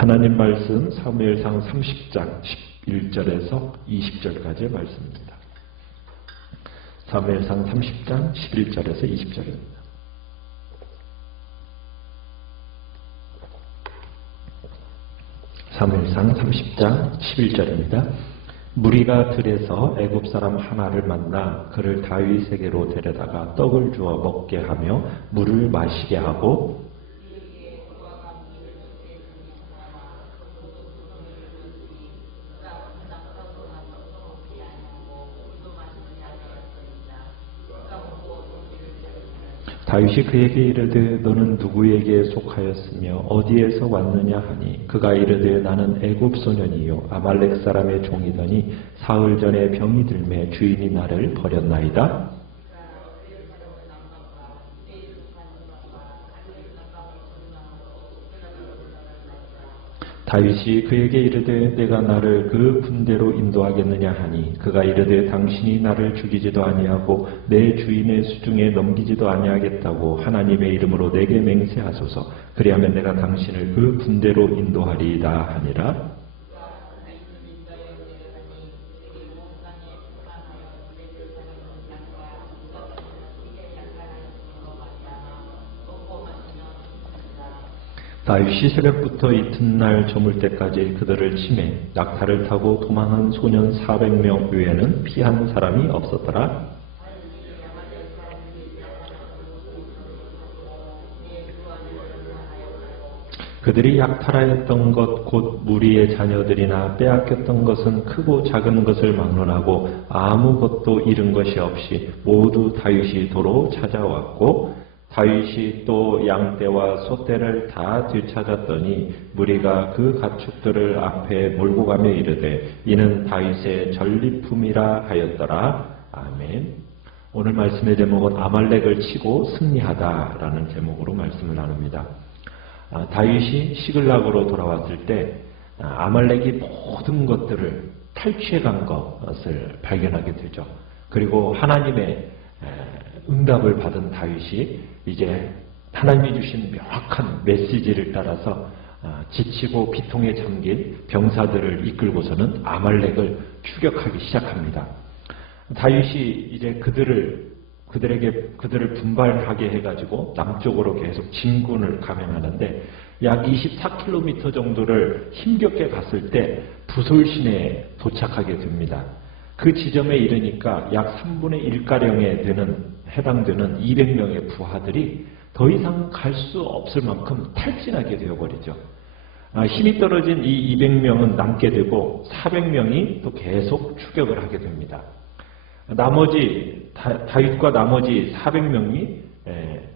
하나님 말씀 사무엘상 30장 11절에서 20절까지의 말씀입니다. 사무엘상 30장 11절에서 20절입니다. 사무엘상 30장 11절입니다. 무리가 들에서 애굽 사람 하나를 만나 그를 다윗에게로 데려다가 떡을 주어 먹게 하며 물을 마시게 하고 다윗이 그에게 이르되 너는 누구에게 속하였으며 어디에서 왔느냐 하니 그가 이르되 나는 애굽 소년이요 아말렉 사람의 종이더니 사흘 전에 병이 들매 주인이 나를 버렸나이다. 다윗이 그에게 이르되 내가 나를 그 군대로 인도하겠느냐 하니 그가 이르되 당신이 나를 죽이지도 아니하고 내 주인의 수중에 넘기지도 아니하겠다고 하나님의 이름으로 내게 맹세하소서. 그리하면 내가 당신을 그 군대로 인도하리이다 하니라. 다윗이 새벽부터 이튿날 저물 때까지 그들을 치매 낙타를 타고 도망한 소년 400명 외에는 피한 사람이 없었더라. 그들이 약탈하였던 것 곧 무리의 자녀들이나 빼앗겼던 것은 크고 작은 것을 막론하고 아무것도 잃은 것이 없이 모두 다윗이 도로 찾아왔고 다윗이 또 양떼와 소떼를 다 되찾았더니 무리가 그 가축들을 앞에 몰고 가며 이르되 이는 다윗의 전리품이라 하였더라. 아멘. 오늘 말씀의 제목은 아말렉을 치고 승리하다라는 제목으로 말씀을 나눕니다. 다윗이 시글락으로 돌아왔을 때 아말렉이 모든 것들을 탈취해간 것을 발견하게 되죠. 그리고 하나님의 응답을 받은 다윗이 이제 하나님이 주신 명확한 메시지를 따라서 지치고 비통에 잠긴 병사들을 이끌고서는 아말렉을 추격하기 시작합니다. 다윗이 이제 그들을 분발하게 해가지고 남쪽으로 계속 진군을 감행하는데 약 24km 정도를 힘겹게 갔을 때 부솔신에 도착하게 됩니다. 그 지점에 이르니까 약 3분의 1가량에 해당되는 200명의 부하들이 더 이상 갈 수 없을 만큼 탈진하게 되어버리죠. 힘이 떨어진 이 200명은 남게 되고 400명이 또 계속 추격을 하게 됩니다. 다윗과 나머지 400명이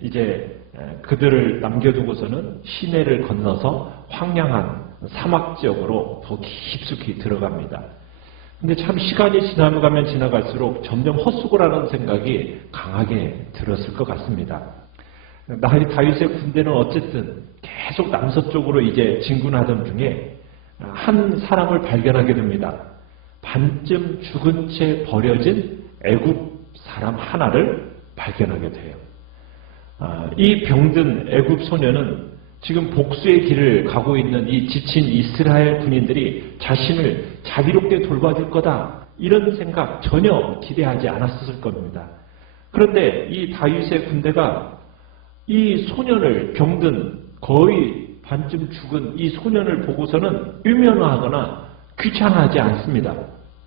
이제 그들을 남겨두고서는 시내를 건너서 황량한 사막 지역으로 더 깊숙이 들어갑니다. 근데 참 시간이 지나가면 지나갈수록 점점 헛수고라는 생각이 강하게 들었을 것 같습니다. 다윗의 군대는 어쨌든 계속 남서쪽으로 이제 진군하던 중에 한 사람을 발견하게 됩니다. 반쯤 죽은 채 버려진 애굽 사람 하나를 발견하게 돼요. 이 병든 애굽 소년은 지금 복수의 길을 가고 있는 이 지친 이스라엘 군인들이 자신을 자비롭게 돌봐줄 거다 이런 생각 전혀 기대하지 않았을 겁니다. 그런데 이 다윗의 군대가 이 소년을 병든 거의 반쯤 죽은 이 소년을 보고서는 유면하거나 귀찮아하지 않습니다.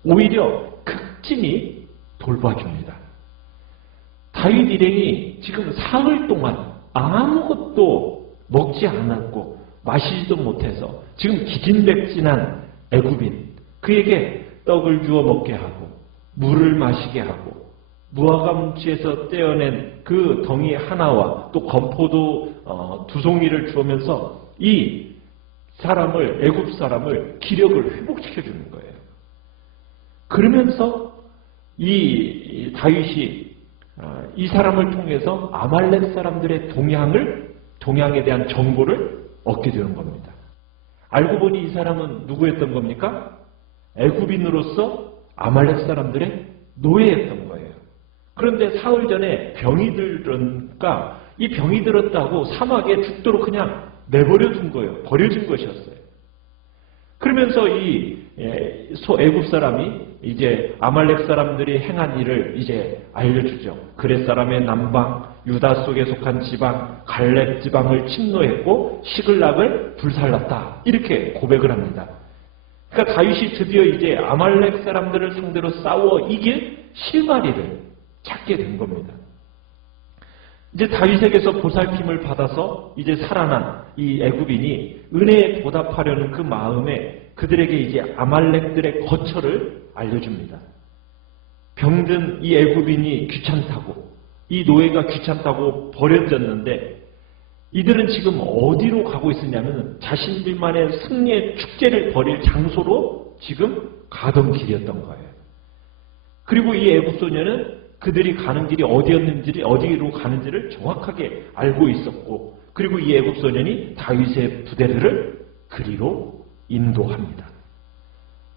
오히려 극진히 돌봐줍니다. 다윗 일행이 지금 사흘 동안 아무것도 먹지 않았고 마시지도 못해서 지금 기진맥진한 애굽인 그에게 떡을 주어 먹게 하고 물을 마시게 하고 무화과뭉치에서 떼어낸 그 덩이 하나와 또 건포도 2송이를 주면서 이 사람을 애굽 사람을 기력을 회복시켜 주는 거예요. 그러면서 이 다윗이 이 사람을 통해서 아말렉 사람들의 동향에 대한 정보를 얻게 되는 겁니다. 알고 보니 이 사람은 누구였던 겁니까? 애굽인으로서 아말렉 사람들의 노예였던 거예요. 그런데 사흘 전에 병이 들으니까 이 병이 들었다고 사막에 죽도록 그냥 내버려 둔 거예요. 버려진 것이었어요. 그러면서 이 애굽 사람이 이제 아말렉 사람들이 행한 일을 이제 알려주죠. 그렛 사람의 남방, 유다 속에 속한 지방, 갈렙 지방을 침노했고 시글락을 불살랐다. 이렇게 고백을 합니다. 그러니까 다윗이 드디어 이제 아말렉 사람들을 상대로 싸워 이길 실마리를 찾게 된 겁니다. 이제 다윗에게서 보살핌을 받아서 이제 살아난 이 애굽인이 은혜에 보답하려는 그 마음에 그들에게 이제 아말렉들의 거처를 알려줍니다. 병든 이 애굽인이 귀찮다고, 이 노예가 귀찮다고 버려졌는데 이들은 지금 어디로 가고 있었냐면 자신들만의 승리의 축제를 벌일 장소로 지금 가던 길이었던 거예요. 그리고 이 애굽 소녀는 그들이 가는 길이 어디였는지, 어디로 가는지를 정확하게 알고 있었고, 그리고 이 애굽 소년이 다윗의 부대들을 그리로 인도합니다.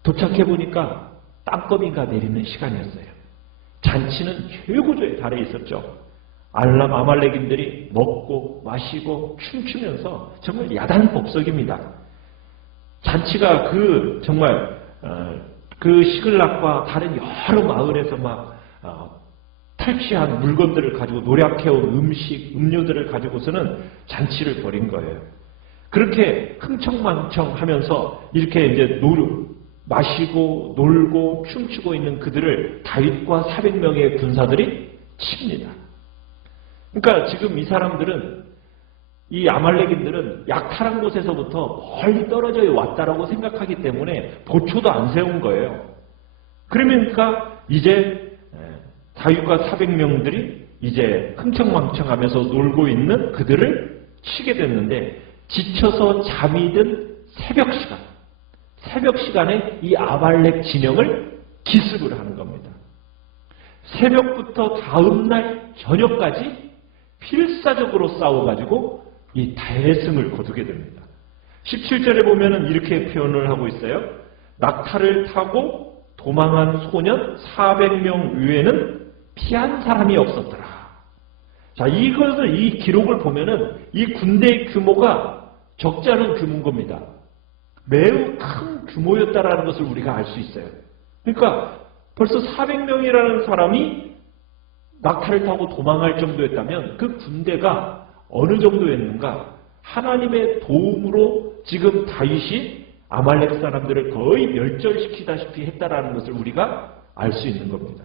도착해 보니까 땅거미가 내리는 시간이었어요. 잔치는 최고조에 달해 있었죠. 아말렉인들이 먹고 마시고 춤추면서 정말 야단법석입니다. 잔치가 정말 그 시글락과 다른 여러 마을에서 막 탈취한 물건들을 가지고 노력해온 음식, 음료들을 가지고서는 잔치를 벌인 거예요. 그렇게 흥청망청하면서 이렇게 이제 마시고 놀고 춤추고 있는 그들을 다윗과 400명의 군사들이 칩니다. 그러니까 지금 이 사람들은, 이 아말렉인들은 약탈한 곳에서부터 멀리 떨어져 왔다라고 생각하기 때문에 보초도 안 세운 거예요. 그러니까 이제 다윗과 400명들이 이제 흥청망청하면서 놀고 있는 그들을 치게 됐는데, 지쳐서 잠이 든 새벽 시간에 이 아말렉 진영을 기습을 하는 겁니다. 새벽부터 다음날 저녁까지 필사적으로 싸워가지고 이 대승을 거두게 됩니다. 17절에 보면은 이렇게 표현을 하고 있어요. 낙타를 타고 도망한 소년 400명 외에는 피한 사람이 없었더라. 자, 이 기록을 보면은 이 군대의 규모가 적지 않은 규모인 겁니다. 매우 큰 규모였다라는 것을 우리가 알 수 있어요. 그러니까 벌써 400명이라는 사람이 낙타를 타고 도망할 정도였다면 그 군대가 어느 정도였는가? 하나님의 도움으로 지금 다윗이 아말렉 사람들을 거의 멸절시키다시피 했다라는 것을 우리가 알 수 있는 겁니다.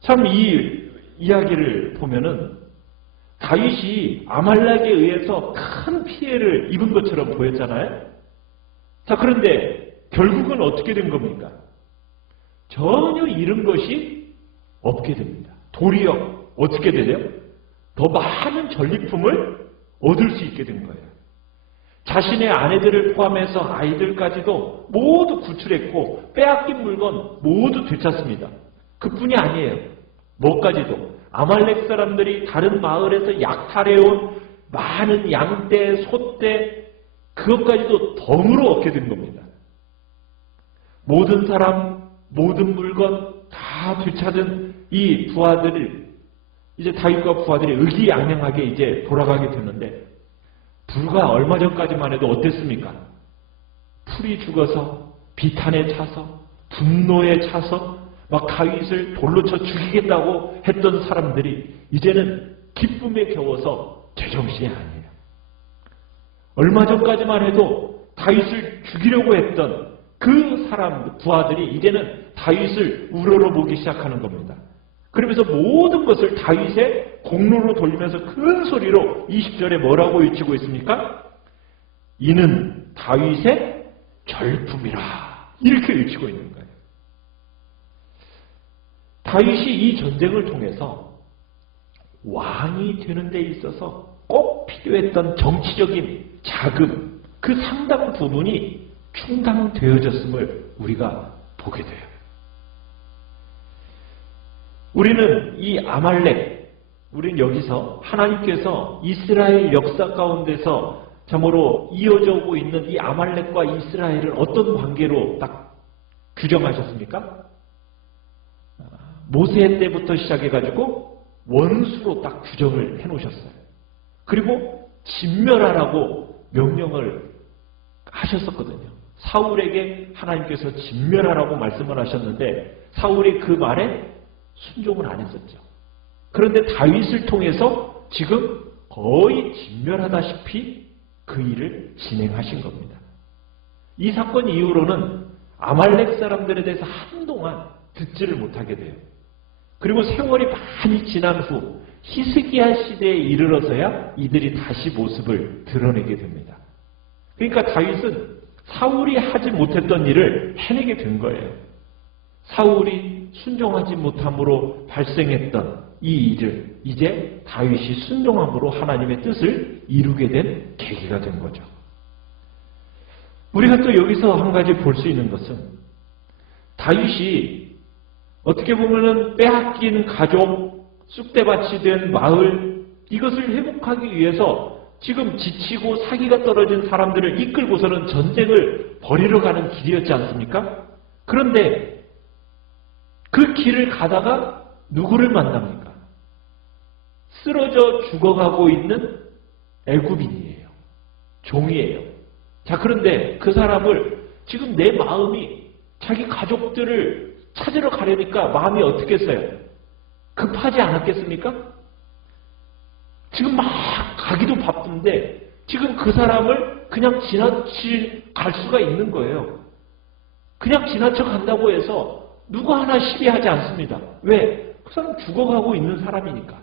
참 이 이야기를 보면은 다윗이 아말렉에 의해서 큰 피해를 입은 것처럼 보였잖아요. 자, 그런데 결국은 어떻게 된 겁니까? 전혀 잃은 것이 없게 됩니다. 도리어 어떻게 되죠? 더 많은 전리품을 얻을 수 있게 된 거예요. 자신의 아내들을 포함해서 아이들까지도 모두 구출했고 빼앗긴 물건 모두 되찾습니다. 그뿐이 아니에요. 뭐까지도 아말렉 사람들이 다른 마을에서 약탈해온 많은 양떼, 소떼 그것까지도 덤으로 얻게 된 겁니다. 모든 사람, 모든 물건 다 되찾은 이 부하들이 이제 다윗과 부하들이 의기양양하게 이제 돌아가게 되는데 불과 얼마 전까지만 해도 어땠습니까? 풀이 죽어서 비탄에 차서 분노에 차서 막 다윗을 돌로 쳐 죽이겠다고 했던 사람들이 이제는 기쁨에 겨워서 제정신이 아니에요. 얼마 전까지만 해도 다윗을 죽이려고 했던 그 사람 부하들이 이제는 다윗을 우러러보기 시작하는 겁니다. 그러면서 모든 것을 다윗의 공로로 돌리면서 큰 소리로 20절에 뭐라고 외치고 있습니까? 이는 다윗의 절품이라 이렇게 외치고 있는 거예요. 다윗이 이 전쟁을 통해서 왕이 되는 데 있어서 꼭 필요했던 정치적인 자금, 그 상당 부분이 충당되어졌음을 우리가 보게 돼요. 우리는 이 아말렉, 우리는 여기서 하나님께서 이스라엘 역사 가운데서 참으로 이어져 오고 있는 이 아말렉과 이스라엘을 어떤 관계로 딱 규정하셨습니까? 모세 때부터 시작해가지고 원수로 딱 규정을 해놓으셨어요. 그리고 진멸하라고 명령을 하셨었거든요. 사울에게 하나님께서 진멸하라고 말씀을 하셨는데 사울이 그 말에 순종을 안 했었죠. 그런데 다윗을 통해서 지금 거의 진멸하다시피 그 일을 진행하신 겁니다. 이 사건 이후로는 아말렉 사람들에 대해서 한동안 듣지를 못하게 돼요. 그리고 세월이 많이 지난 후 히스기야 시대에 이르러서야 이들이 다시 모습을 드러내게 됩니다. 그러니까 다윗은 사울이 하지 못했던 일을 해내게 된 거예요. 사울이 순종하지 못함으로 발생했던 이 일을 이제 다윗이 순종함으로 하나님의 뜻을 이루게 된 계기가 된 거죠. 우리가 또 여기서 한 가지 볼 수 있는 것은 다윗이 어떻게 보면은 빼앗긴 가족, 쑥대밭이 된 마을, 이것을 회복하기 위해서 지금 지치고 사기가 떨어진 사람들을 이끌고서는 전쟁을 벌이러 가는 길이었지 않습니까? 그런데 그 길을 가다가 누구를 만납니까? 쓰러져 죽어가고 있는 애굽인이에요. 종이에요. 자, 그런데 그 사람을 지금 내 마음이 자기 가족들을 찾으러 가려니까 마음이 어떻게 했어요? 급하지 않았겠습니까? 지금 막 가기도 바쁜데 지금 그 사람을 그냥 갈 수가 있는 거예요. 그냥 지나쳐 간다고 해서 누구 하나 시비하지 않습니다. 왜? 그 사람 죽어가고 있는 사람이니까.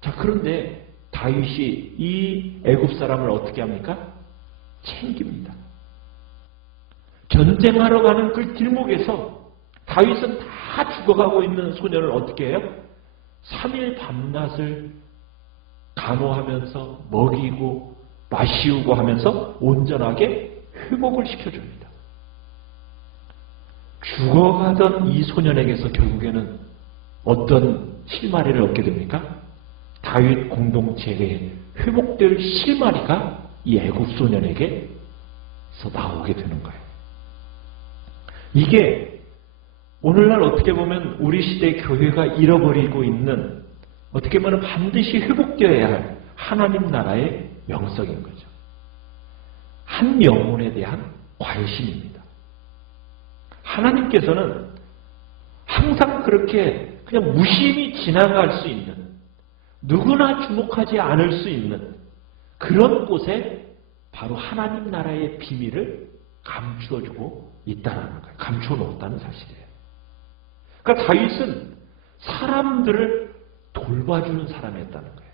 자, 그런데 다윗이 이 애굽 사람을 어떻게 합니까? 챙깁니다. 전쟁하러 가는 그 길목에서 다윗은 다 죽어가고 있는 소년을 어떻게 해요? 3일 밤낮을 간호하면서 먹이고 마시우고 하면서 온전하게 회복을 시켜줍니다. 죽어가던 이 소년에게서 결국에는 어떤 실마리를 얻게 됩니까? 다윗 공동체에 회복될 실마리가 이 애굽 소년에게서 나오게 되는 거예요. 이게 오늘날 어떻게 보면 우리 시대 교회가 잃어버리고 있는, 어떻게 보면 반드시 회복되어야 할 하나님 나라의 명성인 거죠. 한 영혼에 대한 관심입니다. 하나님께서는 항상 그렇게 그냥 무심히 지나갈 수 있는, 누구나 주목하지 않을 수 있는 그런 곳에 바로 하나님 나라의 비밀을 감추어주고 있다는 거예요. 감추어 놓았다는 사실이에요. 그러니까 다윗은 사람들을 돌봐주는 사람이었다는 거예요.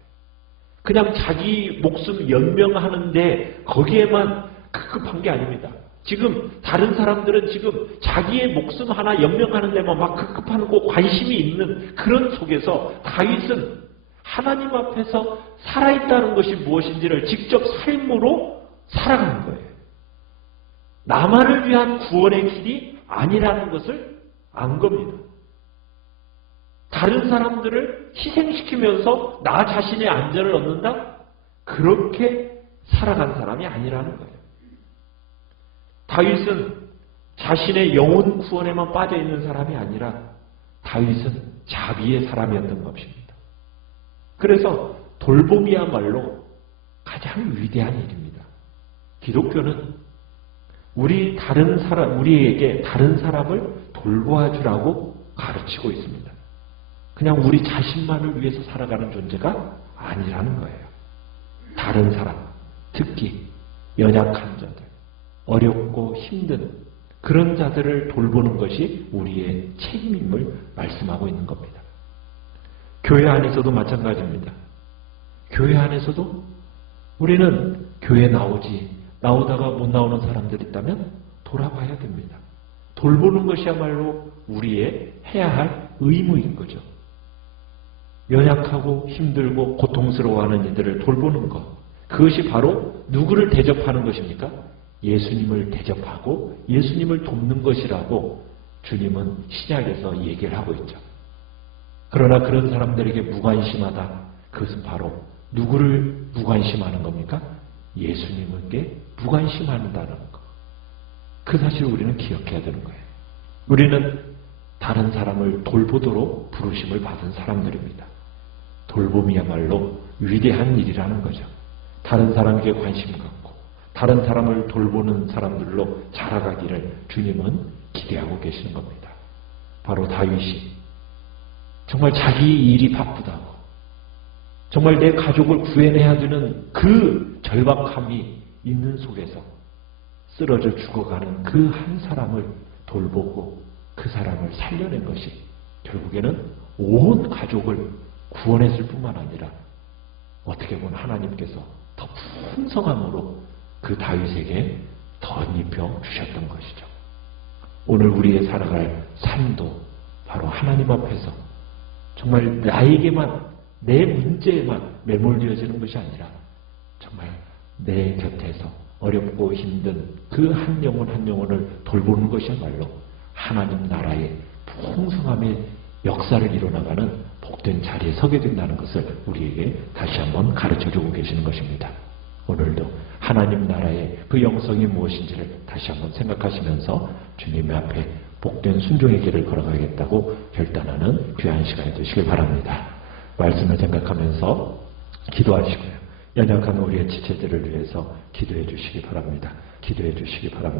그냥 자기 목숨 연명하는데 거기에만 급급한 게 아닙니다. 지금 다른 사람들은 지금 자기의 목숨 하나 연명하는 데만 막 급급하고 관심이 있는 그런 속에서 다윗은 하나님 앞에서 살아있다는 것이 무엇인지를 직접 삶으로 살아가는 거예요. 나만을 위한 구원의 길이 아니라는 것을 안 겁니다. 다른 사람들을 희생시키면서 나 자신의 안전을 얻는다? 그렇게 살아간 사람이 아니라는 거예요. 다윗은 자신의 영혼 구원에만 빠져있는 사람이 아니라 다윗은 자비의 사람이었던 것입니다. 그래서 돌봄이야말로 가장 위대한 일입니다. 기독교는 우리에게 다른 사람을 돌보아주라고 가르치고 있습니다. 그냥 우리 자신만을 위해서 살아가는 존재가 아니라는 거예요. 다른 사람, 특히 연약한 자들, 어렵고 힘든 그런 자들을 돌보는 것이 우리의 책임임을 말씀하고 있는 겁니다. 교회 안에서도 마찬가지입니다. 교회 안에서도 우리는 교회 나오다가 못 나오는 사람들이 있다면 돌아봐야 됩니다. 돌보는 것이야말로 우리의 해야 할 의무인 거죠. 연약하고 힘들고 고통스러워하는 이들을 돌보는 것, 그것이 바로 누구를 대접하는 것입니까? 예수님을 대접하고 예수님을 돕는 것이라고 주님은 신약에서 얘기를 하고 있죠. 그러나 그런 사람들에게 무관심하다, 그것은 바로 누구를 무관심하는 겁니까? 예수님께 무관심한다는 것. 그 사실을 우리는 기억해야 되는 거예요. 우리는 다른 사람을 돌보도록 부르심을 받은 사람들입니다. 돌봄이야말로 위대한 일이라는 거죠. 다른 사람에게 관심 갖고 다른 사람을 돌보는 사람들로 자라가기를 주님은 기대하고 계시는 겁니다. 바로 다윗이 정말 자기 일이 바쁘다고, 정말 내 가족을 구해내야 되는 그 절박함이 있는 속에서 쓰러져 죽어가는 그 한 사람을 돌보고 그 사람을 살려낸 것이 결국에는 온 가족을 구원했을 뿐만 아니라 어떻게 보면 하나님께서 더 풍성함으로 그 다윗에게 덧입혀 주셨던 것이죠. 오늘 우리의 살아갈 삶도 바로 하나님 앞에서 정말 나에게만, 내 문제에만 매몰되어지는 것이 아니라 정말 내 곁에서 어렵고 힘든 그 한 영혼 한 영혼을 돌보는 것이야말로 하나님 나라의 풍성함의 역사를 이뤄나가는 복된 자리에 서게 된다는 것을 우리에게 다시 한번 가르쳐주고 계시는 것입니다. 오늘도 하나님 나라의 그 영성이 무엇인지를 다시 한번 생각하시면서 주님 앞에 복된 순종의 길을 걸어가겠다고 결단하는 귀한 시간이 되시길 바랍니다. 말씀을 생각하면서 기도하시고요. 연약한 우리의 지체들을 위해서 기도해 주시기 바랍니다. 기도해 주시기 바랍니다.